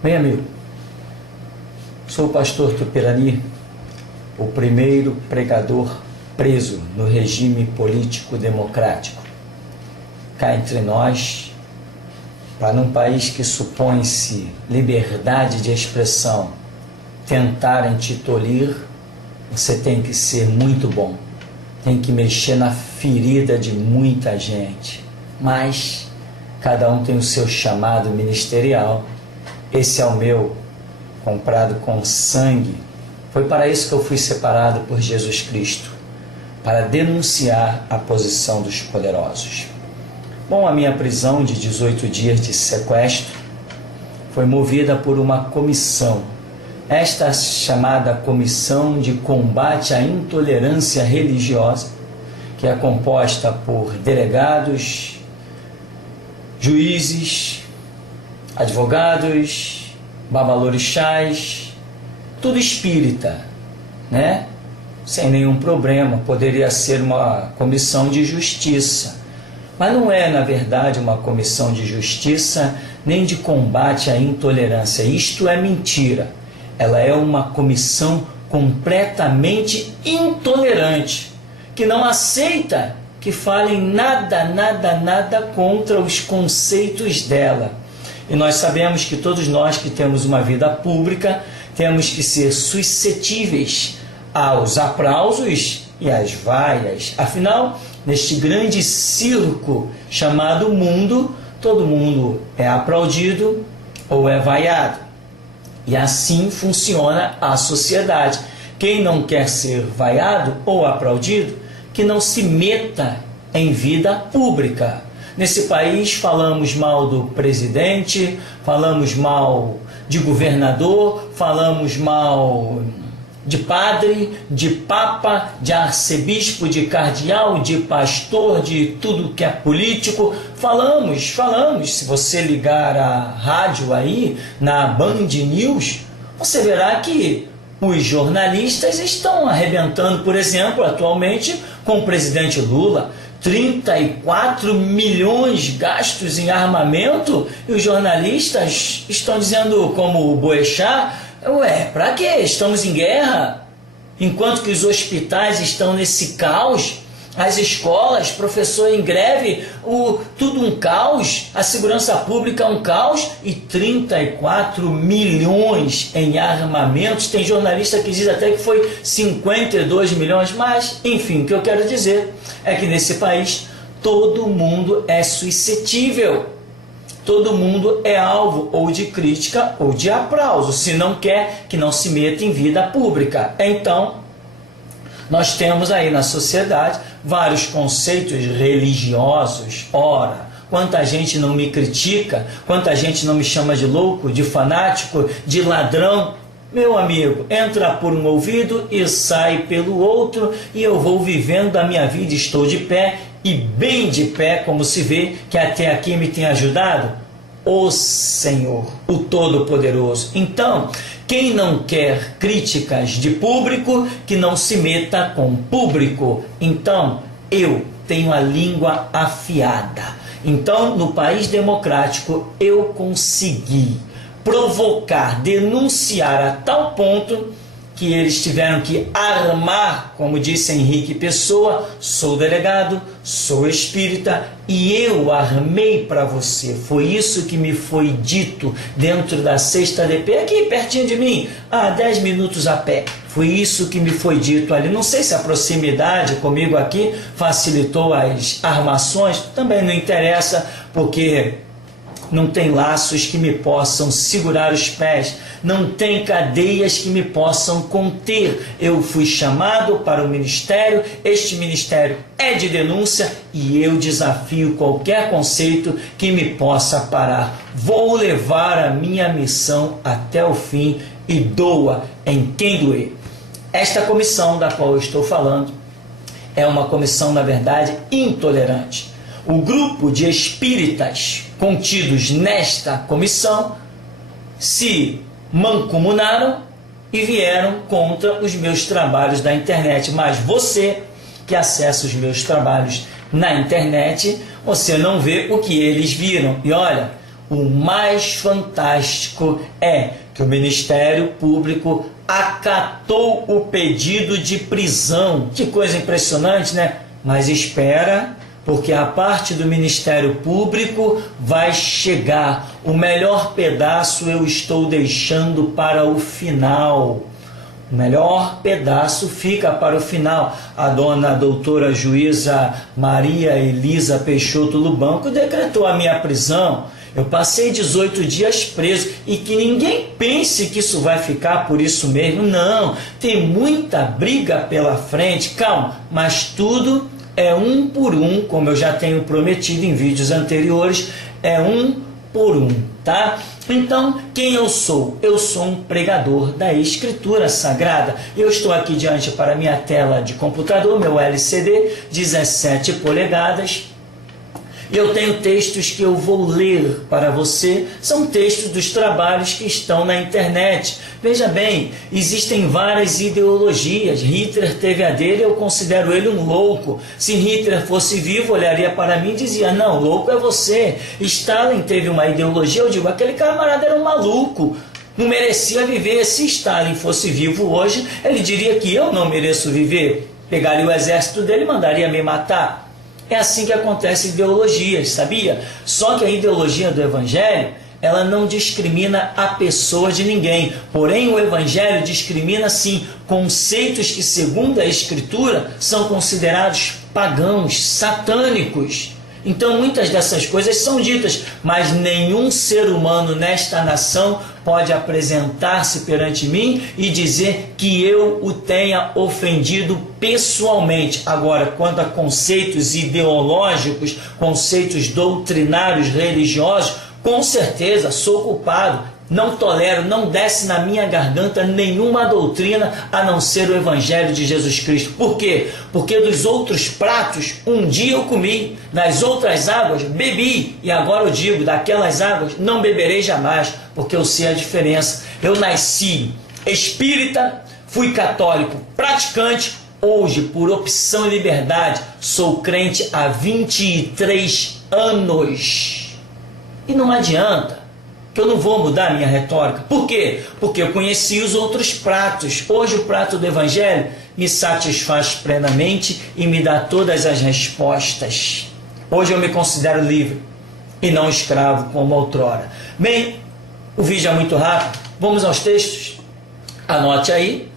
Bem, amigo, sou o pastor Tupirani, o primeiro pregador preso no regime político democrático. Cá entre nós, para num país que supõe-se liberdade de expressão, tentarem te tolir, você tem que ser muito bom, tem que mexer na ferida de muita gente, mas cada um tem o seu chamado ministerial. Esse é o meu, comprado com sangue. Foi para isso que eu fui separado por Jesus Cristo, para denunciar a posição dos poderosos. Bom, a minha prisão de 18 dias de sequestro foi movida por uma comissão, esta chamada Comissão de Combate à Intolerância Religiosa, que é composta por delegados, juízes, advogados, babalorixás, tudo espírita, né? Sem nenhum problema, poderia ser uma comissão de justiça, mas não é, na verdade, uma comissão de justiça nem de combate à intolerância. Isto é mentira. Ela é uma comissão completamente intolerante, que não aceita que falem nada contra os conceitos dela. E nós sabemos que todos nós que temos uma vida pública temos que ser suscetíveis aos aplausos e às vaias. Afinal, neste grande circo chamado mundo, todo mundo é aplaudido ou é vaiado. E assim funciona a sociedade. Quem não quer ser vaiado ou aplaudido, que não se meta em vida pública. Nesse país falamos mal do presidente, falamos mal de governador, falamos mal de padre, de papa, de arcebispo, de cardeal, de pastor, de tudo que é político. Falamos. Se você ligar a rádio aí, na Band News, você verá que os jornalistas estão arrebentando, por exemplo, atualmente com o presidente Lula. 34 milhões gastos em armamento, e os jornalistas estão dizendo, como o Boechat, para quê? Estamos em guerra? Enquanto que os hospitais estão nesse caos, as escolas, professor em greve, tudo um caos, a segurança pública um caos, e 34 milhões em armamentos. Tem jornalista que diz até que foi 52 milhões, mas, enfim, o que eu quero dizer é que nesse país todo mundo é suscetível. Todo mundo é alvo ou de crítica ou de aplauso, se não quer que não se meta em vida pública. Então, nós temos aí na sociedade vários conceitos religiosos. Ora, quanta gente não me critica, quanta gente não me chama de louco, de fanático, de ladrão. Meu amigo, entra por um ouvido e sai pelo outro, e eu vou vivendo a minha vida, estou de pé, e bem de pé, como se vê que até aqui me tem ajudado o Senhor, o Todo-Poderoso. Então, quem não quer críticas de público, que não se meta com público. Então, eu tenho a língua afiada. Então, no país democrático, eu consegui provocar, denunciar a tal ponto que eles tiveram que armar, como disse Henrique Pessoa, sou delegado, sou espírita e eu armei para você. Foi isso que me foi dito dentro da 6ª DP, aqui pertinho de mim, a 10 minutos a pé. Foi isso que me foi dito ali. Não sei se a proximidade comigo aqui facilitou as armações, também não interessa, porque não tem laços que me possam segurar os pés, não tem cadeias que me possam conter. Eu fui chamado para o ministério, este ministério é de denúncia e eu desafio qualquer conceito que me possa parar. Vou levar a minha missão até o fim e doa em quem doer. Esta comissão da qual eu estou falando é uma comissão, na verdade, intolerante. O grupo de espíritas contidos nesta comissão se mancomunaram e vieram contra os meus trabalhos da internet. Mas você que acessa os meus trabalhos na internet, você não vê o que eles viram. E olha, o mais fantástico é que o Ministério Público acatou o pedido de prisão. Que coisa impressionante, né? Mas espera, porque a parte do Ministério Público vai chegar. O melhor pedaço eu estou deixando para o final. O melhor pedaço fica para o final. A dona doutora juíza Maria Elisa Peixoto Lubanco decretou a minha prisão. Eu passei 18 dias preso, e que ninguém pense que isso vai ficar por isso mesmo. Não, tem muita briga pela frente. Calma, mas tudo é um por um, como eu já tenho prometido em vídeos anteriores, é um por um, tá? Então, quem eu sou? Eu sou um pregador da Escritura Sagrada. Eu estou aqui diante para minha tela de computador, meu LCD, 17 polegadas. E eu tenho textos que eu vou ler para você, são textos dos trabalhos que estão na internet. Veja bem, existem várias ideologias. Hitler teve a dele, eu considero ele um louco. Se Hitler fosse vivo, olharia para mim e dizia, não, louco é você. Stalin teve uma ideologia, eu digo, aquele camarada era um maluco, não merecia viver. Se Stalin fosse vivo hoje, ele diria que eu não mereço viver. Pegaria o exército dele e mandaria me matar. É assim que acontece ideologias, sabia? Só que a ideologia do Evangelho, ela não discrimina a pessoa de ninguém. Porém, o Evangelho discrimina, sim, conceitos que, segundo a Escritura, são considerados pagãos, satânicos. Então, muitas dessas coisas são ditas, mas nenhum ser humano nesta nação pode apresentar-se perante mim e dizer que eu o tenha ofendido pessoalmente. Agora, quanto a conceitos ideológicos, conceitos doutrinários, religiosos, com certeza sou culpado. Não tolero, não desce na minha garganta nenhuma doutrina a não ser o Evangelho de Jesus Cristo. Por quê? Porque dos outros pratos, um dia eu comi, das outras águas bebi, e agora eu digo, daquelas águas não beberei jamais, porque eu sei a diferença. Eu nasci espírita, fui católico praticante, hoje, por opção e liberdade, sou crente há 23 anos. E não adianta. Eu não vou mudar a minha retórica. Por quê? Porque eu conheci os outros pratos. Hoje o prato do Evangelho me satisfaz plenamente e me dá todas as respostas. Hoje eu me considero livre e não escravo como outrora. Bem, o vídeo é muito rápido. Vamos aos textos? Anote aí.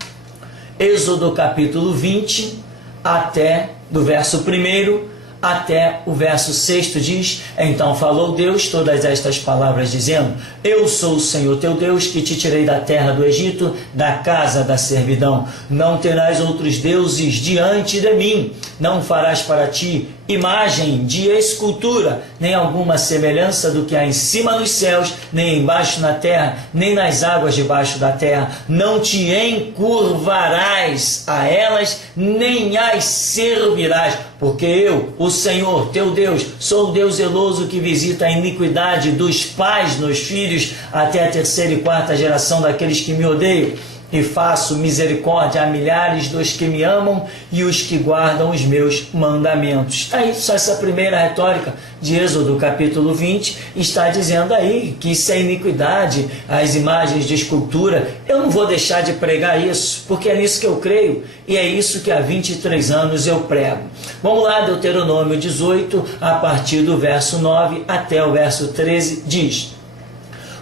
Êxodo capítulo 20, até do verso 1 até o verso 6 diz, então falou Deus todas estas palavras, dizendo, eu sou o Senhor teu Deus, que te tirei da terra do Egito, da casa da servidão. Não terás outros deuses diante de mim. Não farás para ti imagem de escultura, nem alguma semelhança do que há em cima nos céus, nem embaixo na terra, nem nas águas debaixo da terra. Não te encurvarás a elas, nem as servirás, porque eu, o Senhor, teu Deus, sou o Deus zeloso que visita a iniquidade dos pais nos filhos, até a 3ª e 4ª geração daqueles que me odeiam. E faço misericórdia a milhares dos que me amam e os que guardam os meus mandamentos. Aí, só essa primeira retórica de Êxodo capítulo 20 está dizendo aí que isso é iniquidade, as imagens de escultura. Eu não vou deixar de pregar isso, porque é nisso que eu creio e é isso que há 23 anos eu prego. Vamos lá, Deuteronômio 18, a partir do verso 9 até o verso 13, diz: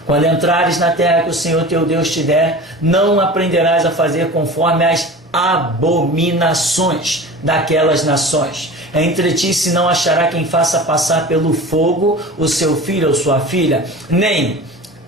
quando entrares na terra que o Senhor teu Deus te der, não aprenderás a fazer conforme as abominações daquelas nações. Entre ti se não achará quem faça passar pelo fogo o seu filho ou sua filha, nem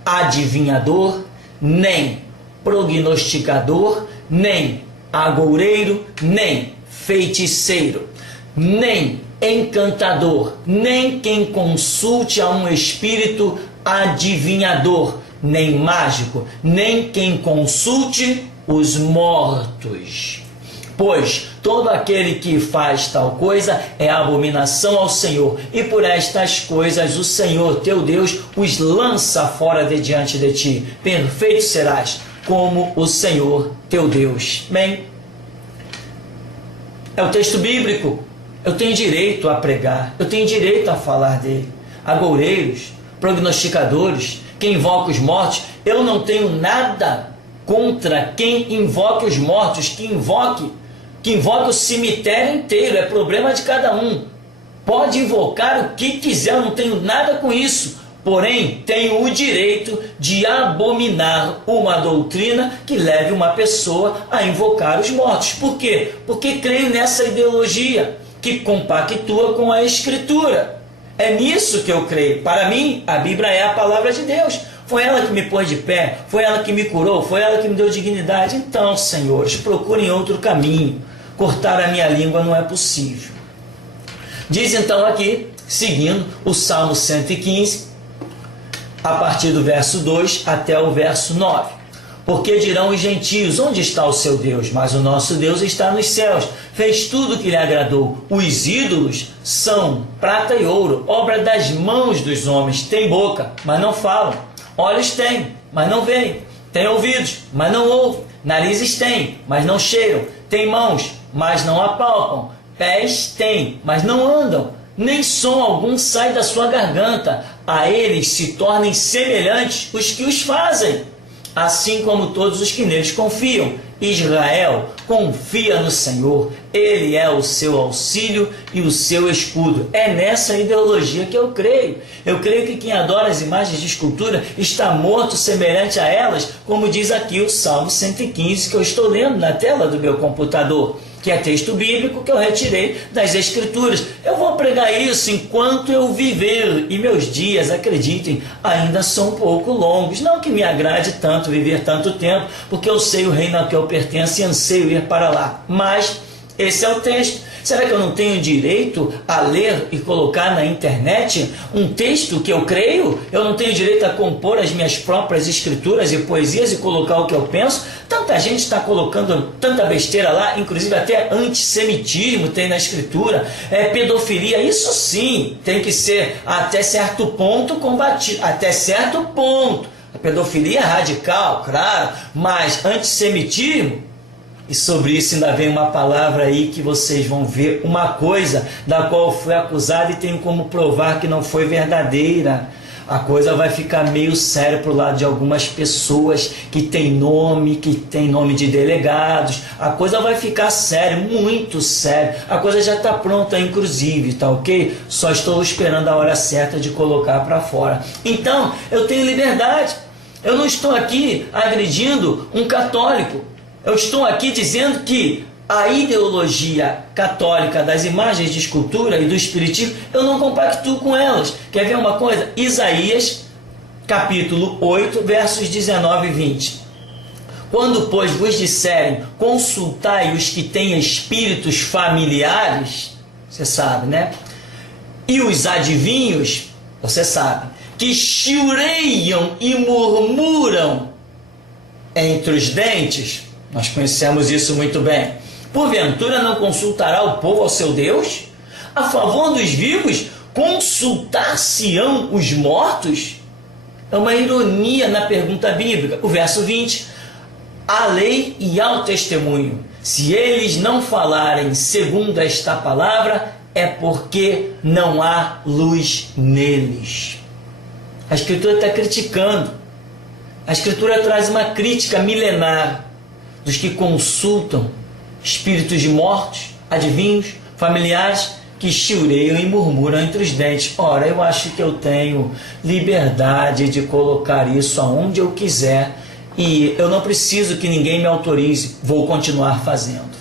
adivinhador, nem prognosticador, nem agoureiro, nem feiticeiro, nem encantador, nem quem consulte a um espírito adivinhador, nem mágico, nem quem consulte os mortos. Pois todo aquele que faz tal coisa é abominação ao Senhor, e por estas coisas o Senhor teu Deus os lança fora de diante de ti. Perfeito serás, como o Senhor teu Deus. Bem, é o texto bíblico. Eu tenho direito a pregar, eu tenho direito a falar dele. Agoureiros, prognosticadores, quem invoca os mortos. Eu não tenho nada contra quem invoque os mortos, que invoque o cemitério inteiro. É problema de cada um. Pode invocar o que quiser, eu não tenho nada com isso. Porém, tenho o direito de abominar uma doutrina que leve uma pessoa a invocar os mortos. Por quê? Porque creio nessa ideologia que compactua com a Escritura. É nisso que eu creio. Para mim, a Bíblia é a palavra de Deus. Foi ela que me pôs de pé, foi ela que me curou, foi ela que me deu dignidade. Então, senhores, procurem outro caminho. Cortar a minha língua não é possível. Diz então aqui, seguindo o Salmo 115, a partir do verso 2 até o verso 9. Porque dirão os gentios, onde está o seu Deus? Mas o nosso Deus está nos céus, fez tudo o que lhe agradou. Os ídolos são prata e ouro, obra das mãos dos homens. Tem boca, mas não falam. Olhos têm, mas não veem. Tem ouvidos, mas não ouvem. Narizes têm, mas não cheiram. Tem mãos, mas não apalpam. Pés têm, mas não andam. Nem som algum sai da sua garganta. A eles se tornem semelhantes os que os fazem, assim como todos os que neles confiam. Israel confia no Senhor, Ele é o seu auxílio e o seu escudo. É nessa ideologia que eu creio. Eu creio que quem adora as imagens de escultura está morto semelhante a elas, como diz aqui o Salmo 115, que eu estou lendo na tela do meu computador, que é texto bíblico que eu retirei das Escrituras. Eu vou pregar isso enquanto eu viver, e meus dias, acreditem, ainda são um pouco longos. Não que me agrade tanto viver tanto tempo, porque eu sei o reino a que eu pertenço e anseio ir para lá. Mas esse é o texto. Será que eu não tenho direito a ler e colocar na internet um texto que eu creio? Eu não tenho direito a compor as minhas próprias escrituras e poesias e colocar o que eu penso? Tanta gente está colocando tanta besteira lá, inclusive até antissemitismo tem na escritura, pedofilia, isso sim tem que ser até certo ponto combatido, até certo ponto. A pedofilia é radical, claro, mas antissemitismo. E sobre isso ainda vem uma palavra aí que vocês vão ver, uma coisa da qual eu fui acusado e tenho como provar que não foi verdadeira. A coisa vai ficar meio séria para o lado de algumas pessoas que tem nome de delegados. A coisa vai ficar séria, muito séria. A coisa já está pronta, inclusive, tá ok? Só estou esperando a hora certa de colocar para fora. Então, eu tenho liberdade. Eu não estou aqui agredindo um católico. Eu estou aqui dizendo que a ideologia católica das imagens de escultura e do espiritismo, eu não compactuo com elas. Quer ver uma coisa? Isaías, capítulo 8, versos 19 e 20. Quando, pois, vos disserem, consultai os que têm espíritos familiares, você sabe, né? E os adivinhos, você sabe, que chiureiam e murmuram entre os dentes. Nós conhecemos isso muito bem. Porventura não consultará o povo ao seu Deus? A favor dos vivos, consultar-se-ão os mortos? É uma ironia na pergunta bíblica. O verso 20. À lei e ao testemunho. Se eles não falarem segundo esta palavra, é porque não há luz neles. A Escritura está criticando. A Escritura traz uma crítica milenar dos que consultam espíritos de mortos, adivinhos, familiares, que chiureiam e murmuram entre os dentes. Ora, eu acho que eu tenho liberdade de colocar isso aonde eu quiser e eu não preciso que ninguém me autorize, vou continuar fazendo.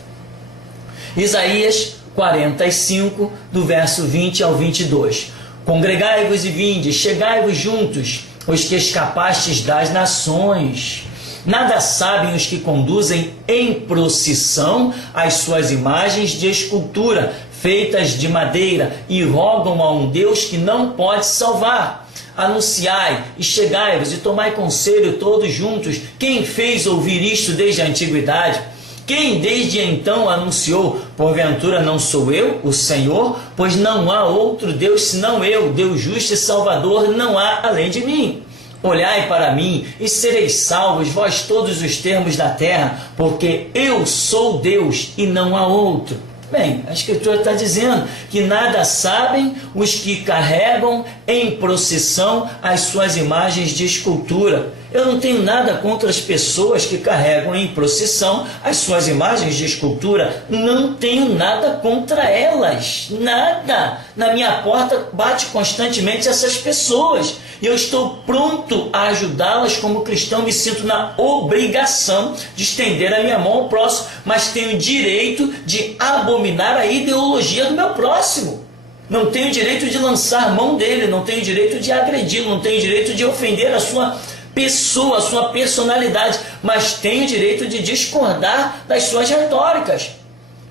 Isaías 45, do verso 20 ao 22. Congregai-vos e vinde, chegai-vos juntos, os que escapastes das nações. Nada sabem os que conduzem em procissão as suas imagens de escultura, feitas de madeira, e rogam a um Deus que não pode salvar. Anunciai e chegai-vos e tomai conselho todos juntos. Quem fez ouvir isto desde a antiguidade? Quem desde então anunciou? Porventura não sou eu, o Senhor? Pois não há outro Deus senão eu, Deus justo e salvador, não há além de mim. Olhai para mim e sereis salvos, vós todos os termos da terra, porque eu sou Deus e não há outro. Bem, a Escritura está dizendo que nada sabem os que carregam em procissão as suas imagens de escultura. Eu não tenho nada contra as pessoas que carregam em procissão as suas imagens de escultura. Não tenho nada contra elas. Nada. Na minha porta bate constantemente essas pessoas. E eu estou pronto a ajudá-las como cristão. Me sinto na obrigação de estender a minha mão ao próximo. Mas tenho direito de abominar a ideologia do meu próximo. Não tenho direito de lançar mão dele. Não tenho direito de agredi-lo. Não tenho direito de ofender a sua pessoa, a sua personalidade, mas tenho o direito de discordar das suas retóricas.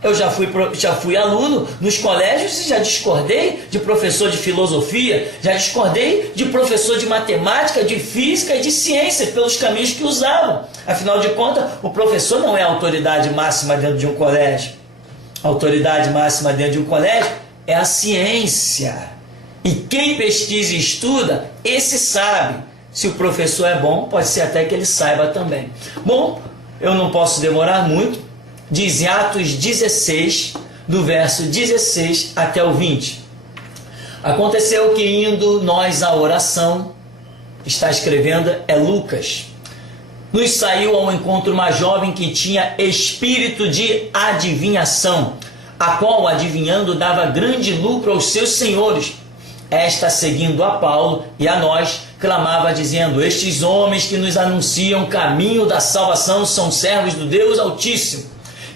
Eu já fui aluno nos colégios e já discordei de professor de filosofia, já discordei de professor de matemática, de física e de ciências pelos caminhos que usavam. Afinal de contas, o professor não é a autoridade máxima dentro de um colégio. A autoridade máxima dentro de um colégio é a ciência. E quem pesquisa e estuda, esse sabe. Se o professor é bom, pode ser até que ele saiba também. Bom, eu não posso demorar muito. Diz Atos 16, do verso 16 até o 20. Aconteceu que indo nós à oração, está escrevendo, é Lucas, nos saiu ao encontro uma jovem que tinha espírito de adivinhação, a qual, adivinhando, dava grande lucro aos seus senhores. Esta, seguindo a Paulo e a nós, clamava dizendo: estes homens que nos anunciam o caminho da salvação são servos do Deus Altíssimo.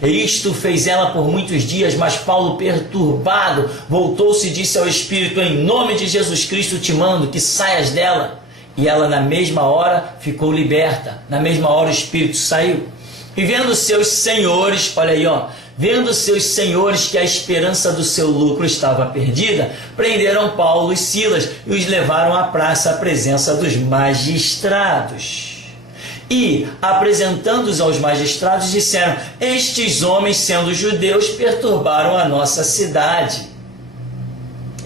E isto fez ela por muitos dias, mas Paulo, perturbado, voltou-se e disse ao Espírito: em nome de Jesus Cristo te mando que saias dela. E ela na mesma hora ficou liberta, na mesma hora o Espírito saiu. E vendo seus senhores, olha aí, vendo seus senhores que a esperança do seu lucro estava perdida, prenderam Paulo e Silas e os levaram à praça à presença dos magistrados. E, apresentando-os aos magistrados, disseram: estes homens, sendo judeus, perturbaram a nossa cidade.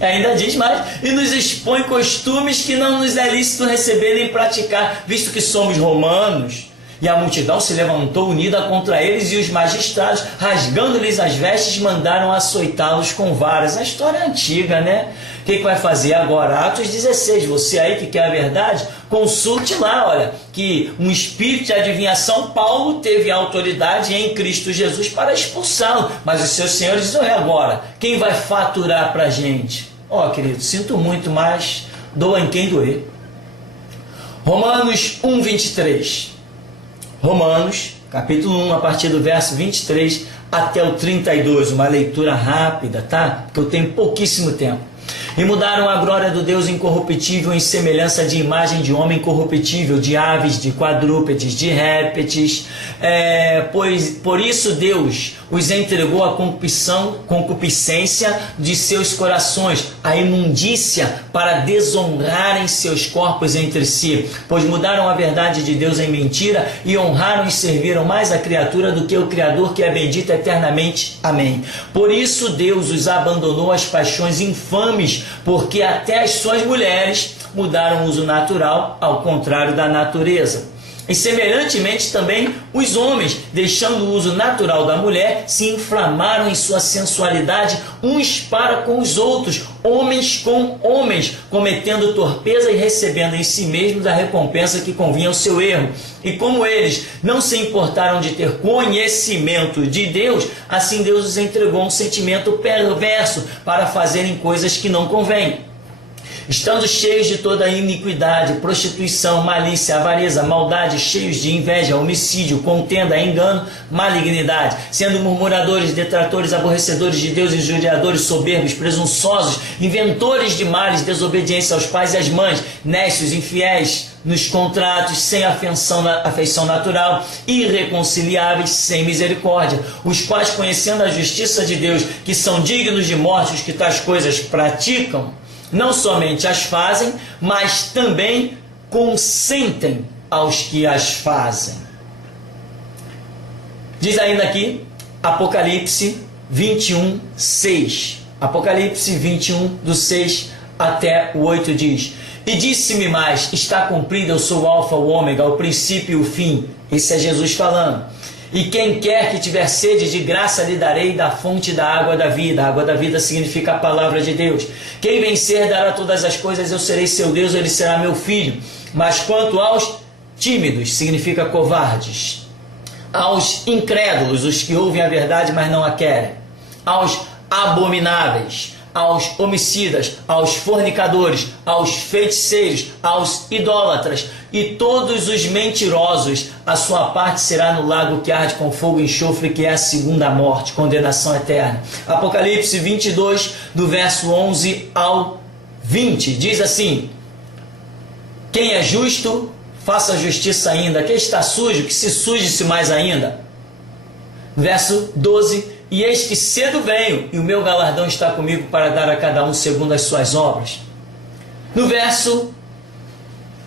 Ainda diz mais: e nos expõe costumes que não nos é lícito receber nem praticar, visto que somos romanos. E a multidão se levantou unida contra eles, e os magistrados, rasgando-lhes as vestes, mandaram açoitá-los com varas. A história é antiga, né? O que vai fazer agora? Atos 16. Você aí que quer a verdade, consulte lá, olha, que um espírito de adivinhação, Paulo teve a autoridade em Cristo Jesus para expulsá-lo. Mas os seus senhores dizem: agora, quem vai faturar para a gente? Querido, sinto muito, mas doa em quem doer. Romanos 1, 23. Romanos, capítulo 1, a partir do verso 23 até o 32, uma leitura rápida, tá? Porque eu tenho pouquíssimo tempo. E mudaram a glória do Deus incorruptível em semelhança de imagem de homem corruptível, de aves, de quadrúpedes, de répteis. Por isso Deus os entregou à concupiscência de seus corações, à imundícia, para desonrarem seus corpos entre si. Pois mudaram a verdade de Deus em mentira e honraram e serviram mais a criatura do que o Criador, que é bendito eternamente. Amém. Por isso Deus os abandonou às paixões infames, porque até as suas mulheres mudaram o uso natural, ao contrário da natureza. E semelhantemente também os homens, deixando o uso natural da mulher, se inflamaram em sua sensualidade uns para com os outros, homens com homens, cometendo torpeza e recebendo em si mesmos a recompensa que convinha ao seu erro. E como eles não se importaram de ter conhecimento de Deus, assim Deus os entregou um sentimento perverso para fazerem coisas que não convêm. Estando cheios de toda iniquidade, prostituição, malícia, avareza, maldade, cheios de inveja, homicídio, contenda, engano, malignidade, sendo murmuradores, detratores, aborrecedores de Deus, injuriadores, soberbos, presunçosos, inventores de males, desobediência aos pais e às mães, nécios, infiéis nos contratos, sem afeição natural, irreconciliáveis, sem misericórdia, os quais, conhecendo a justiça de Deus, que são dignos de morte os que tais coisas praticam, não somente as fazem, mas também consentem aos que as fazem. Diz ainda aqui, Apocalipse 21, 6. Apocalipse 21, do 6 até o 8 diz: e disse-me mais: está cumprido, eu sou o alfa, o ômega, o princípio e o fim. Esse é Jesus falando. E quem quer que tiver sede, de graça lhe darei da fonte da água da vida. A água da vida significa a palavra de Deus. Quem vencer dará todas as coisas, eu serei seu Deus, ele será meu filho. Mas quanto aos tímidos, significa covardes, aos incrédulos, os que ouvem a verdade, mas não a querem, aos abomináveis, aos homicidas, aos fornicadores, aos feiticeiros, aos idólatras e todos os mentirosos, a sua parte será no lago que arde com fogo e enxofre, que é a segunda morte, condenação eterna. Apocalipse 22, do verso 11 ao 20, diz assim: quem é justo, faça justiça ainda. Quem está sujo, que se suje-se mais ainda. Verso 12: e eis que cedo venho, e o meu galardão está comigo para dar a cada um segundo as suas obras. No verso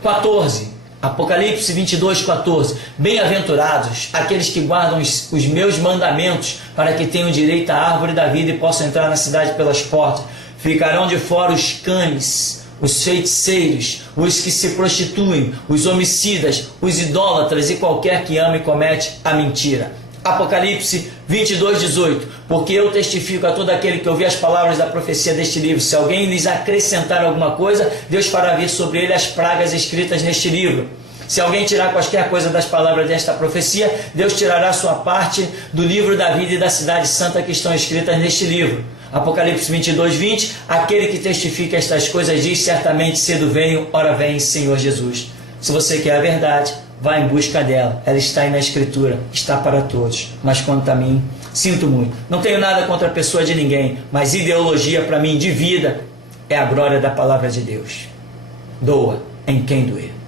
14, Apocalipse 22, 14: bem-aventurados aqueles que guardam os meus mandamentos, para que tenham direito à árvore da vida e possam entrar na cidade pelas portas. Ficarão de fora os cães, os feiticeiros, os que se prostituem, os homicidas, os idólatras e qualquer que ama e comete a mentira. Apocalipse 22, 18: porque eu testifico a todo aquele que ouvir as palavras da profecia deste livro, se alguém lhes acrescentar alguma coisa, Deus fará vir sobre ele as pragas escritas neste livro. Se alguém tirar qualquer coisa das palavras desta profecia, Deus tirará sua parte do livro da vida e da cidade santa que estão escritas neste livro. Apocalipse 22, 20: aquele que testifica estas coisas diz: certamente cedo venho, ora vem, Senhor Jesus. Se você quer a verdade, vá em busca dela. Ela está aí na Escritura, está para todos. Mas quanto a mim, sinto muito. Não tenho nada contra a pessoa de ninguém, mas ideologia para mim de vida é a glória da palavra de Deus. Doa em quem doer.